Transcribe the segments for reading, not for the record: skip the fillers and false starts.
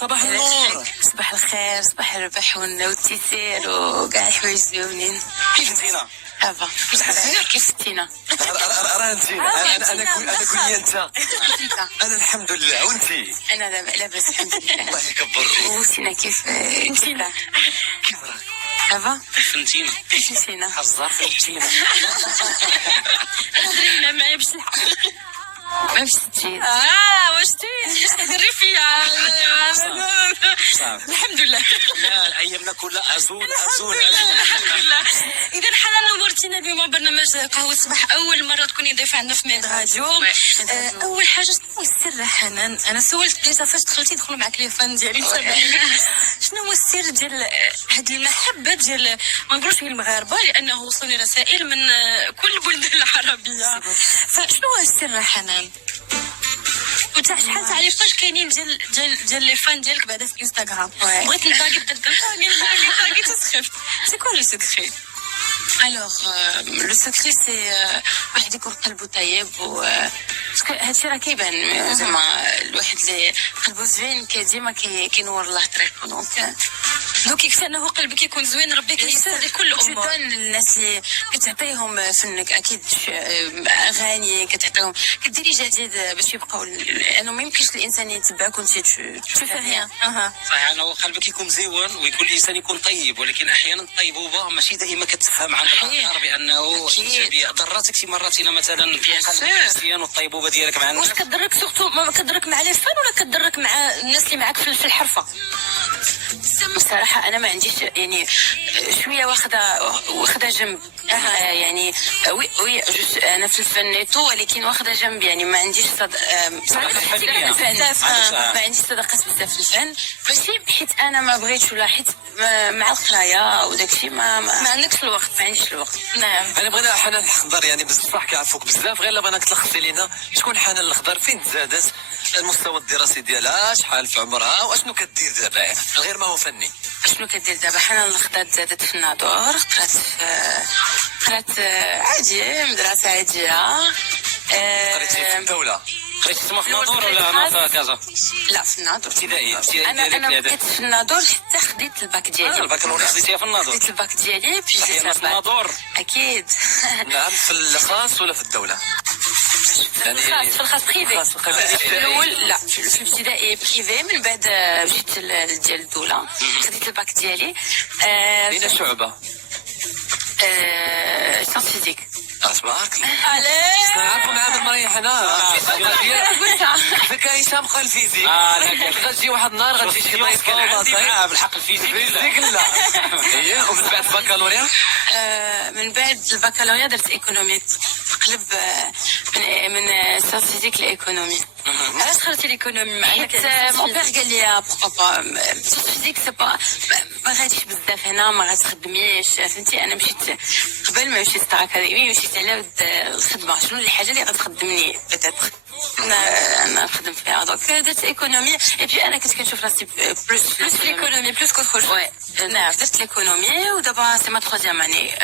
صباح النور. صباح الخير، صباح الربح والتيسير وكاع الحوايج زوينين. كيف انتينا؟ افا كيف انتينا؟ راه انتينا. انا قول لي انت. انا الحمد لله، وانتي؟ انا دابا لاباس الحمد لله. الله يكبر. وسينا كيف انتينا؟ كيف راك؟ افا فهمتينا. كيف نسينا؟ حزار فهمتينا. لا معايا باش ما مشيتي. واش تدري فيا. الحمد لله. لا ايامنا كلها ازول. الحمد لله. اذا حنان نورتينا اليوم برنامج قهوه الصباح، اول مره تكوني ضيفه عندنا في ميد راديو. اول حاجه شنو هو السر حنان؟ انا سولت ديجا فاش دخلتي ندخلوا معك لي فان ديالي شنو هو السر ديال هاد المحبه ديال ما نقولوش هي المغاربه، لانه وصلني رسائل من كل البلدان العربيه، فشنو هو السر حنان؟ وتا شحال تعريفاش كاينين ديال لي فان ديالك بعدا في انستغرام؟ بغيت نطاقي بقيت نطاقي تسخفت. سي كوا لو سكري؟ الوغ لو سكري سي واحد يكون قلبه طيب و باسكو هادشي راه كيبان زعما الواحد اللي قلبه زوين ديما كينور الله طريقه. دونك يكفي انه قلبك يكون زوين، ربي كيسهل كل الامور. تدون الناس اللي كتعطيهم فنك اكيد اغاني كتعطيهم كديري جديد باش يبقاو، لانه ما يمكنش الانسان يتبعك وانت تفهم. صحيح، انه قلبك يكون مزيون ويكون الانسان يكون طيب، ولكن احيانا الطيبوبه ماشي دائما كتفهم عند الاخر بانه ضراتك شي مرات الى مثلا مزيان والطيبوبه ديالك مع الناس. واش كضرك سورتو ما كضرك مع لي فان ولا كضرك مع الناس اللي معاك في الحرفه؟ بصراحة أنا ما عنديش يعني شوية واخدة جنب. يعني وي أنا في الفنيتو، ولكن واخدة جنب، يعني ما عنديش ما عنديش صداقات بزاف في الفن، ماشي حيت أنا ما بغيتش ولا حيت مع القراية وداكشي ما عندكش الوقت. ما عنديش الوقت. نعم. انا بغينا حنان الخضر، يعني بصح كيعرفوك بزاف، غير بغينا تلخصي لينا شكون حنان الخضر، فين تزادت، المستوى الدراسي ديالها شحال في عمرها، واشنو كدير دابا غير ما هو فني؟ شنو كدير دابا؟ حنان الخضر زادت في الناظور، قرات عادي، مدرسة عادية. قريتي في الدولة؟ قريتي تما في الناظور ولا انا في كازا؟ لا في الناظور. ابتدائي انا بقيت في الناظور حتى خديت الباك ديالي. البكالوريا خديتيها في الناظور؟ خديت الباك ديالي في في الناظور. اكيد. نعم. في الخاص ولا في الدولة؟ يعني في الخاص بريفي. في الاول لا، في الابتدائي بريفي، من بعد مشيت ديال الدولة خديت الباك ديالي. لينا شعبة سيانس فيزيك. تبارك الله. علاش؟ نعرفو معاه مريح انا. ذكاء سابقة الفيزيك. غتجي واحد النهار غتجي شي ضيف كان عندي معاه بالحق الفيزيك لا. هي ومن بعد البكالوريا؟ من بعد البكالوريا درت ايكونومي، قلب من سيانس فيزيك لايكونومي. علاش خرجتي ليكونومي؟ حيت مون بيغ قال لي بوكو با سيانس فيزيك سي با ما غاديش بزاف هنا، ما غتخدميش، فهمتي. انا مشيت قبل ما مشيت ستار اكاديمي، مشيت على الخدمه، شنو الحاجه اللي غتخدمني بيتيتر انا نخدم فيها. دونك درت ايكونومي، اي بي انا كنت كنشوف راسي بلوس ليكونومي بلوس كوتر شوز. نعم درت ليكونومي، ودابا سي ما تخوزيام اني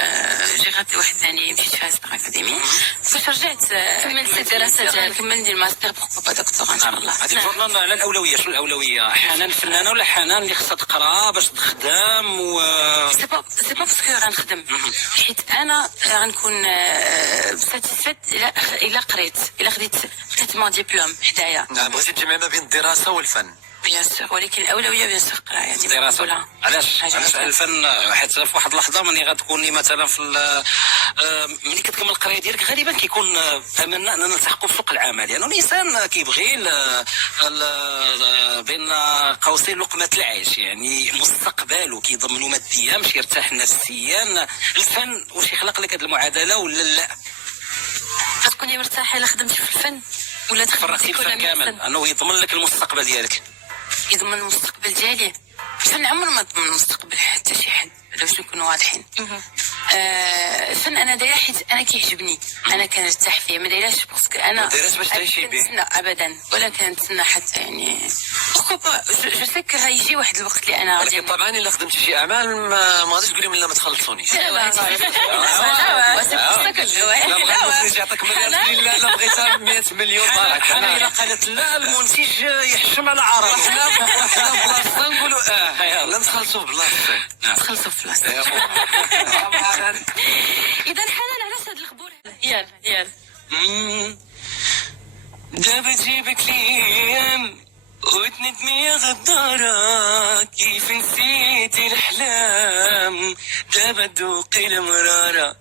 جي غاتي واحد ثاني مشيت فيها ستار اكاديمي، فاش رجعت كملت الدراسه ديالك، كملت ندير ماستر بوكو با دكتوراه ان شاء الله. هذه الجورنال على الاولويه، شنو الاولويه؟ حنان فنانه ولا حنان اللي خصها تقرا باش تخدم و سي با باسكو غنخدم، حيت انا غنكون ساتيسفيت الا قريت، الا خديت مون ديبلوم حدايا. نعم. بغيتي تجمعي ما بين الدراسه والفن؟ بيان سور، ولكن الاولويه بيان سور القرايه ديما. الدراسه. علاش الفن؟ حيت في واحد اللحظه ملي غتكوني مثلا في ملي كتكمل القرايه ديالك غالبا كيكون املنا اننا نلتحقوا بسوق العمل، يعني الانسان كيبغي بين قوسين لقمه العيش، يعني مستقبله كيضمنوا ماديا باش يرتاح نفسيا. الفن واش يخلق لك هذه المعادله ولا لا؟ غتكوني مرتاحه الا خدمتي في الفن ولا تفرغتي الفن كامل انه يضمن لك المستقبل ديالك؟ يضمن المستقبل ديالي؟ الفن عمر ما ضمن المستقبل حتى شي حد، باش نكونوا واضحين. الفن انا دايره حيت انا كيعجبني، انا كنرتاح فيه، ما دايرهش باسكو انا دايرهش باش تعيشي به ابدا، ولا كنتسنى حتى يعني بوكو با جو سي كو غيجي واحد الوقت اللي انا غادي. ولكن طبعا الا خدمتي شي اعمال ما غاديش تقولي لا ما تخلصونيش. لا يعطيك مليار لا بغيتها 100 مليون دولار. انا الا قالت لا المنتج يحشم على عرض. بلاصه نقولوا لا نخلصوا بلاصه. تخلصوا في بلاصتك. اذا حنان علاش هاد الخبور؟ يلا دابا تجيبك الايام وتندمي يا غدارة كيف نسيتي الأحلام. دابا تذوقي المرارة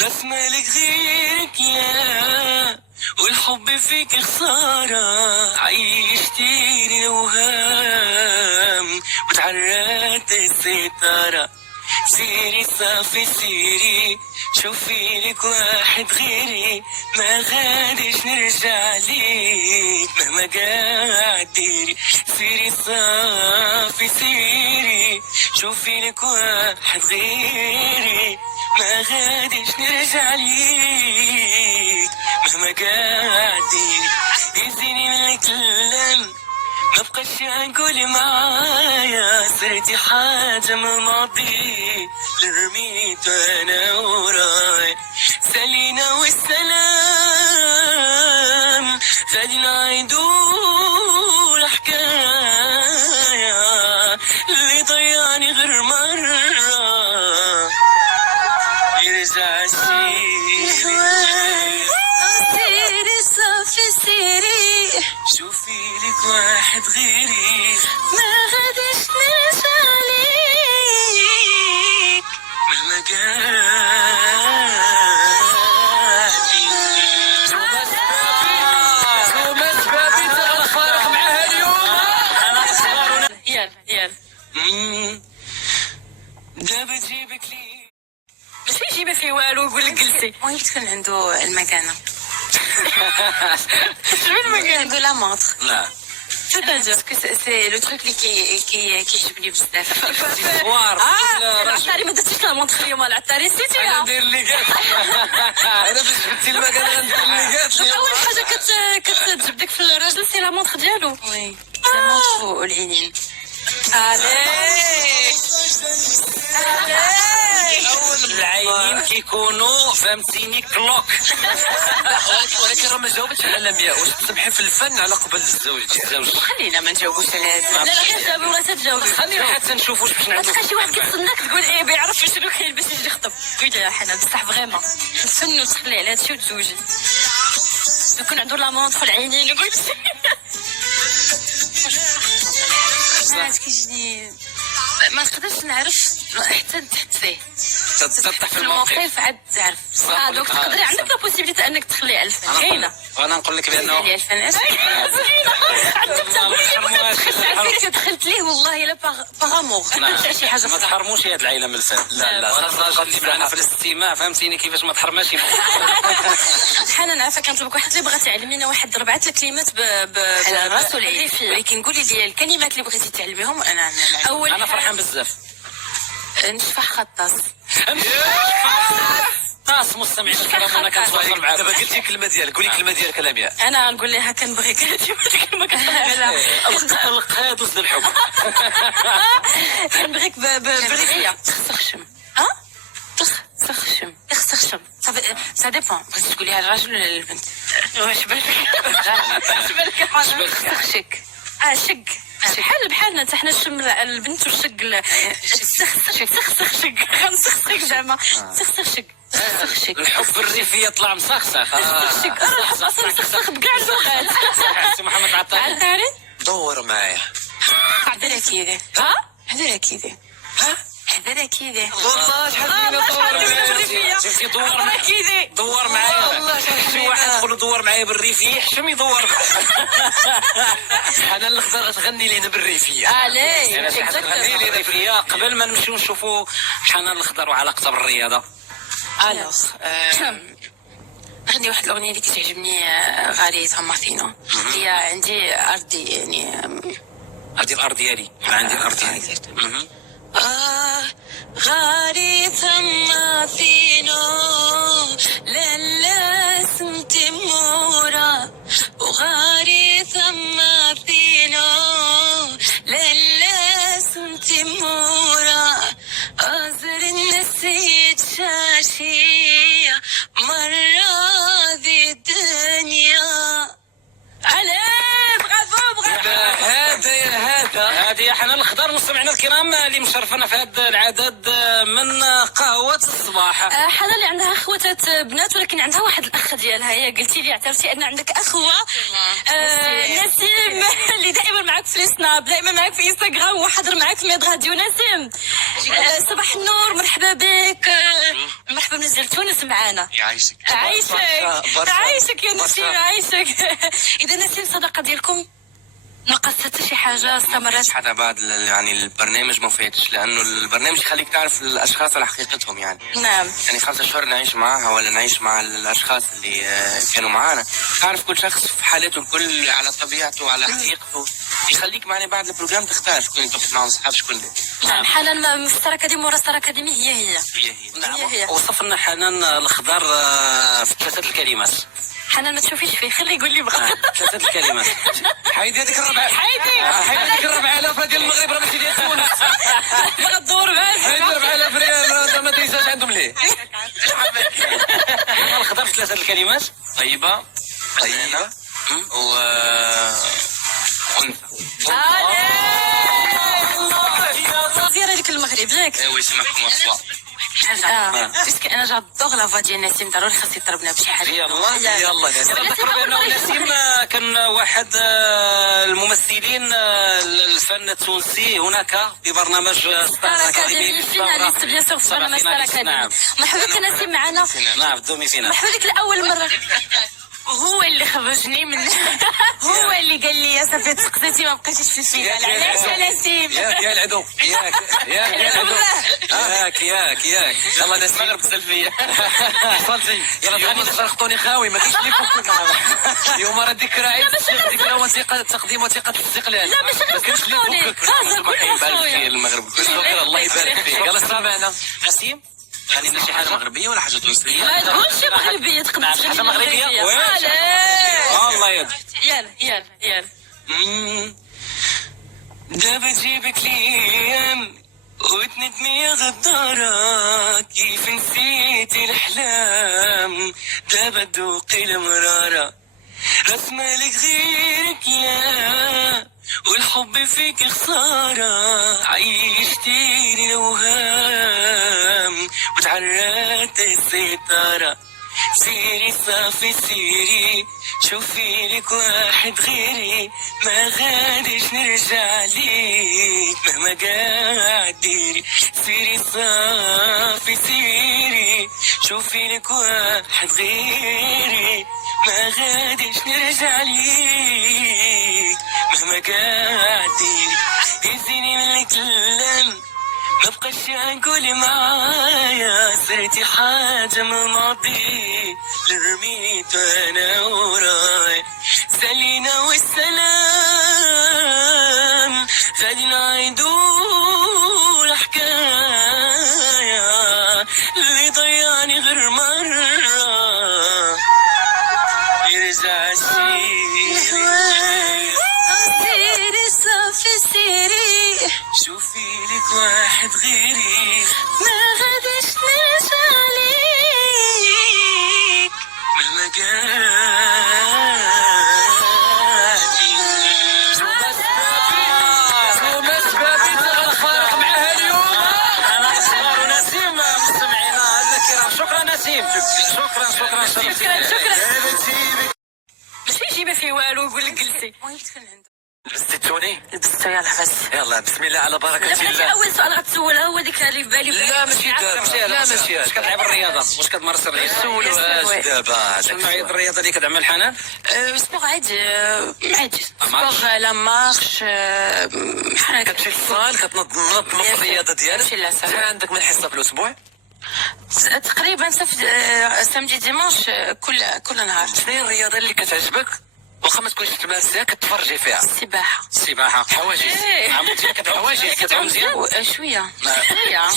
راس مالك غيرك يا والحب فيك خسارة. عيشتي لي الأوهام وتعرضت الستارة. سيري صافي سيري شوفي لك واحد غيري ما غاديش نرجع ليك مهما قاعد ديري. سيري صافي سيري شوفي لك واحد غيري ما غاديش نرجع ليك مهما قاعد ديري. يزيني من الكلام ما بقاش نقول معايا صرتي حاجة من الماضي لرميت انا وراي. سالينا والسلام غادي نعيدو الحكاية اللي ضيعني غير مرة يرجع شي. سيري صافي سيري شوفي لك واحد غيري ما غاديش نرجع ليك مهما قالي. شو سبابي تاع الفرح معها اليوم. يلا دابا تجيبك لي باش يجيب فيه والو يقول لك جلسي. المهم تكون عنده المكانه. شنو المكانه؟ عنده لا مونطر. لا باسكو سي لو تروك اللي كيعجبني بزاف. العطاري ما درتيش لا مونطر اليوم العطاري نسيتيها. ندير اللي قالت انا باش جبتي المكان غندير اللي قالت لي. اول حاجه كتجبدك في الراجل سي لا مونطر ديالو. وي لا مونطر والعينين. العينين كيكونوا فهمتيني كلوك. ولكن راه ما جاوبتش على لمياء واش تسمحي في الفن على قبل الزوج. خلينا ما نجاوبوش على هذا. لا غير جاوبي ولا تجاوبي. خلينا حتى نشوفوا واش باش ما نعملوا. تلقى شي واحد كيتصناك تقول ايه بيعرف شنو كاين باش يجي يخطب. قولي يا حنان بصح فريمون الفن وتخلي على هادشي وتزوجي. يكون عنده لا مونطر العينين يقول ما كيجيني ما نقدرش نعرف حتى تحت فيه تطيح في الموقف عاد تعرف. دوك تقدري عندك لا بوسيبيليتي انك تخلي على الفن. كاينه. وانا نقول لك بانه على الفن عندك دخلت ليه والله لا باغ امور شي حاجه ما تحرموش هاد العائله من الفن. لا خاصنا معنا في الاستماع فهمتيني كيفاش ما تحرماش. حنان عافاك كنطلبك واحد اللي بغا تعلمينا واحد 4 الكلمات على الراس والعين. بالريفية. ولكن قولي لي الكلمات اللي بغيتي تعلميهم وانا اول انا فرحان بزاف. نشفح خطاس. ناس مستمعين الكرام وانا كنتواصل معاك. دابا قلتي الكلمه ديالك قولي الكلمه ديالك لمياء. انا نقول لها كنبغيك هادي كلمه كنبغيها القاد وسط الحب. كنبغيك بالريفية. تخشم. تخشم. تخشم. سا ديبون بغيتي تقوليها للراجل ولا للبنت؟ واش بالك تخشك. شق بحالنا حتى حنا الشم البنت والشق تسخسخ غنسخسخك زعما تسخسخ الحب الريفي يطلع مسخسخ. تسخسخ بكاع اللغات. سي محمد عطاري دور معايا. هذا كذا. هذا كذا. هذا كذا. والله شفتي دور معايا. شي واحد يقول دور معايا بالريفي يحشم يدور معايا. انا اللي نقدر تغني لينا بالريفيه. انا شي حاجه تغني لي ريفيه قبل ما نمشيو نشوفوا حنان الخضر وعلاقتها بالرياضه. الوغ عندي واحد الاغنيه اللي كتعجبني غالية مارتينو. هي عندي ارضي يعني هذه الارض ديالي. انا عندي الارض ديالي. غاري ثماثينو لالا سمتمورا وغاري ثماثينو لالا سمتمورا أزر النسيت شاشية مرة ذي الدنيا. عليه برافو هذا تحية حنان الخضر. مستمعينا الكرام اللي مشرفنا في هذا العدد من قهوة الصباح. حنان اللي عندها خواتات بنات ولكن عندها واحد الاخ ديالها. هي قلتي لي اعترفتي ان عندك اخوه نسيم اللي دائما معك في السناب، دائما معك في انستغرام وحضر معك في ميد راديو. نسيم صباح النور، مرحبا بك. مرحبا من نزل تونس معانا. يعيشك عايشك يا نسيم، عايشك. اذا نسيم الصداقه ديالكم نقصت حتى شي حاجه استمرت؟ حتى بعد يعني البرنامج ما فاتش، لانه البرنامج يخليك تعرف الاشخاص على حقيقتهم يعني. نعم. يعني 5 شهور نعيش معاها ولا نعيش مع الاشخاص اللي كانوا معانا، تعرف كل شخص في حالته الكل على طبيعته على حقيقته، يخليك معنا بعد البروجرام تختار شكون تقعد معهم صحاب شكون لا. نعم. حنان في ستار اكاديمي ورا ستار اكاديمي هي. نعم. وصفنا حنان الخضر في 3 الكلمات. حنان ما تشوفيش فيه، خليه يقول لي بقى. 3 الكلمات. حيدي هذيك الربع، حيدي هذيك 4000 ديال المغرب راه ماشي ديال تونس. بغا الدور حيدي 4000 ريال ما تنساش عندهم ليه. حنان الخضر في 3 الكلمات. طيبة طيبة و زيارة لك المغرب ياك؟ وي سمعكم اصوات. باسكو انا جادور لا فوا ديال نسيم، ضروري خاص يضربنا بشي حاجه. يلا نذكر بأنه نسيم كان واحد الممثلين الفن التونسي هناك في برنامج ستار اكاديمي. فيناليست بيان سور في برنامج ستار اكاديمي. مرحبا بك نسيم معنا. نعم دومي فينا. مرحبا بك لاول مره. هو اللي خرجني من هو اللي قال لي يا صافي تسقسيتي ما بقيتيش في الفينال. علاش يا نسيم؟ يا العدو يا العدو ياك يلا ناس المغرب السلفيه. وصلتي يلا اليوم خطوني خاوي ما كاينش لي فوق. اليوم راه ذكرى عيد ذكرى وثيقه تقديم وثيقه الاستقلال. لا ماشي غير كاينش لي خطوني، غازة كلها خويا. المغرب الله يبارك فيك. يلا سمعنا نسيم غني لنا شي حاجه مغربيه ولا حاجه تونسيه؟ ما تقولش مغربيه، تقدر نعم، تغني حاجة مغربية؟ الله يد. يلا دابا تجيبك ليام وتندمي يا غدارة، كيف نسيتي الأحلام دابا تذوقي المرارة، راس مالك غيرك يا والحب فيك خسارة، عيشتيني الأوهام وتعرضت الستارة، سيري صافي سيري شوفي لك واحد غيري، ما غاديش نرجع ليك مهما قاعد ديري، سيري صافي سيري شوفي لك واحد غيري، ما غاديش نرجع ليك مهما قاعد ديري، يزيني من الكلام ما بقاش نقول معايا، صرتي حاجة من الماضي لرميت انا وراي، سالينا والسلام غادي نعيدو الحكاية، اللي ضيعني غير مرة يرجع سيري صافي سيري شوفي لك واحد غيري، ما غاديش نرجع ليك مهما قاعدي. شو ما سبابي تغى الفارق معاها اليوم. أنا أصغر نسيم مستمعينا الكرام. شكرا نسيم. شكرا ماشي يجيبها فيه والو يقول لك جلسي. لبستوني لبستو يلا بس. يلا بسم الله على بركة دابا الله. اول سؤال غتسولها هو ديك اللي في بالي. لا ماشي دابا لا ماشي واش كتلعب الرياضة؟ واش كتمارس الرياضة؟ سولوهاش دابا. شنو نوعية الرياضة اللي كتعمل الحنان؟ سبور عادي سبور لا مارش بحال كتمشي للصال كتنظم في الرياضة ديالك. كنمشي للصال. شحال عندك من حصة في الأسبوع؟ تقريبا سامدي ديمونش كل نهار. شنو هي الرياضة اللي كتعجبك واخا ما تكونش تمارسها كتفرجي فيها؟ السباحة. السباحة. حواجز. حواجز كتعوم مزيان؟ شوية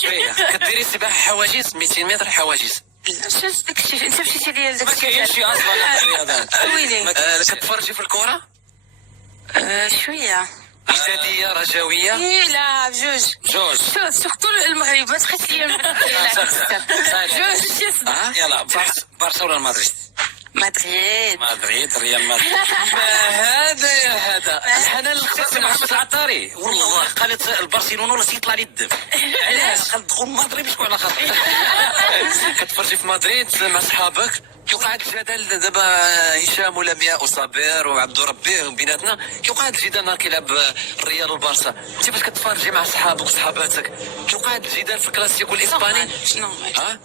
شوية كديري السباحة حواجز 200 متر حواجز. شوف داكشي انت مشيتي ليا ما داكشي. كاينش شي اصلا الرياضات. ويلي كتفرجي في الكرة؟ شوية. إجادية رجوية؟ لا بجوج. شوف سورتو المغرب ما تخيش ليا المغرب. جوج يلا برشا ولا مدريد؟ مدريد ريال مدريد. ما هذا يا هذا الحنان سي الخصم محمد العطاري والله قالت البرشلونه ولا يطلع لي الدم. علاش قال دخل مدريد شكون على خاطر. كتفرجي في مدريد مع صحابك كيوقع هذا الجدل دابا هشام ولمياء وصابير وعبد ربي بيناتنا كيوقع هذا الجدال نهار كيلعب الريال والبارسا انت فاش كتفرجي مع صحابك وصحاباتك كيوقع هذا الجدال في الكلاسيكو الاسباني شنو ها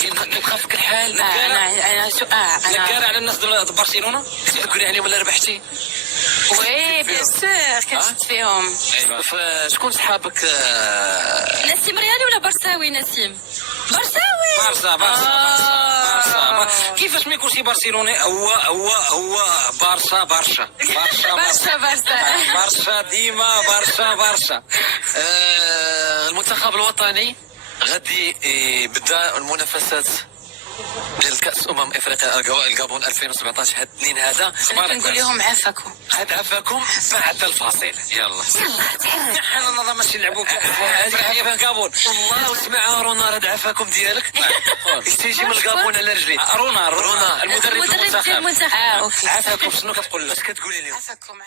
كيبقى فيك الحال انا سؤال نكار على الناس ديال برشلونه تقولي عليهم ولا ربحتي وي بيان سور كنشد فيهم. شكون صحابك نسيم ريالي ولا برساوي نسيم؟ برساوي. بارسا. كيفاش ما يكونش برشلوني هو برشا ديما برشا. المنتخب الوطني غادي بدا المنافسات ديال كاس افريقيا الكابون 2017 هاد الاثنين هذا كنقول لهم عافاكم. هاد عفاكم بعد الفاصل يلا حنا نظام ماشي نلعبوا هذه في الكابون والله وسمع رونا راه عفاكم ديالك يستيجي من الكابون على رجليه رونا المدرب ديال المنتخب. اوكي عافاكم شنو كتقول لك؟ اش كتقولي لهم عافاكم.